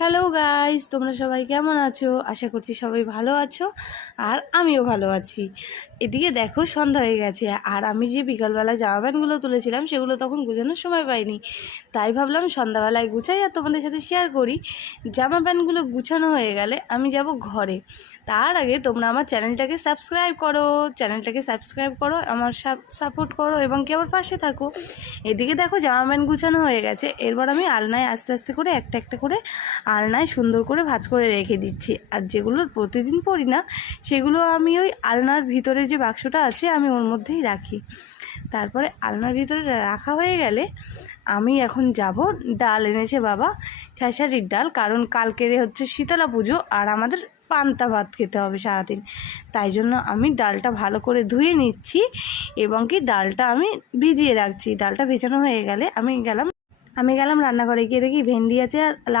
Hello guys, তোমরা সবাই কেমন আছো? আশা করছি সবাই ভালো আছো আর আমিও ভালো আছি। এদিকে দেখো সন্ধ্যা হয়ে গেছে আর আমি যে বিকালবেলা জামা প্যান্টগুলো তুলেছিলাম সেগুলো তখন গুছানোর সময় পাইনি, তাই ভাবলাম সন্ধ্যাবেলায় গুছাই আর তোমাদের সাথে শেয়ার করি। জামা প্যান্টগুলো গুছানো হয়ে গেলে আমি যাব ঘরে। তার আগে তোমরা আমার চ্যানেলটাকে সাবস্ক্রাইব করো, আমার সাপোর্ট করো এবং কি আমার পাশে থাকো। এদিকে দেখো জামা প্যান্ট গুছানো হয়ে গেছে, এরপর আমি আলনায় আস্তে আস্তে করে একটা একটা করে আলনায় সুন্দর করে ভাঁজ করে রেখে দিচ্ছি। আর যেগুলো প্রতিদিন পরি না সেগুলো আমি ওই আলনার ভিতরে যে বাক্সটা আছে আমি ওর মধ্যেই রাখি। তারপরে আলনার ভিতরে রাখা হয়ে গেলে আমি এখন যাব, ডাল এনেছে বাবা, খেসারির ডাল, কারণ কালকে হচ্ছে শীতলা পুজো আর আমাদের পান্তা ভাত খেতে হবে সারাদিন। তাই জন্য আমি ডালটা ভালো করে ধুয়ে নিচ্ছি এবং কি ডালটা আমি ভিজিয়ে রাখছি। ডালটা ভেজানো হয়ে গেলে আমি গেলাম রান্নাঘরে, গিয়ে দেখি ভেন্ডি আছে আর লাউ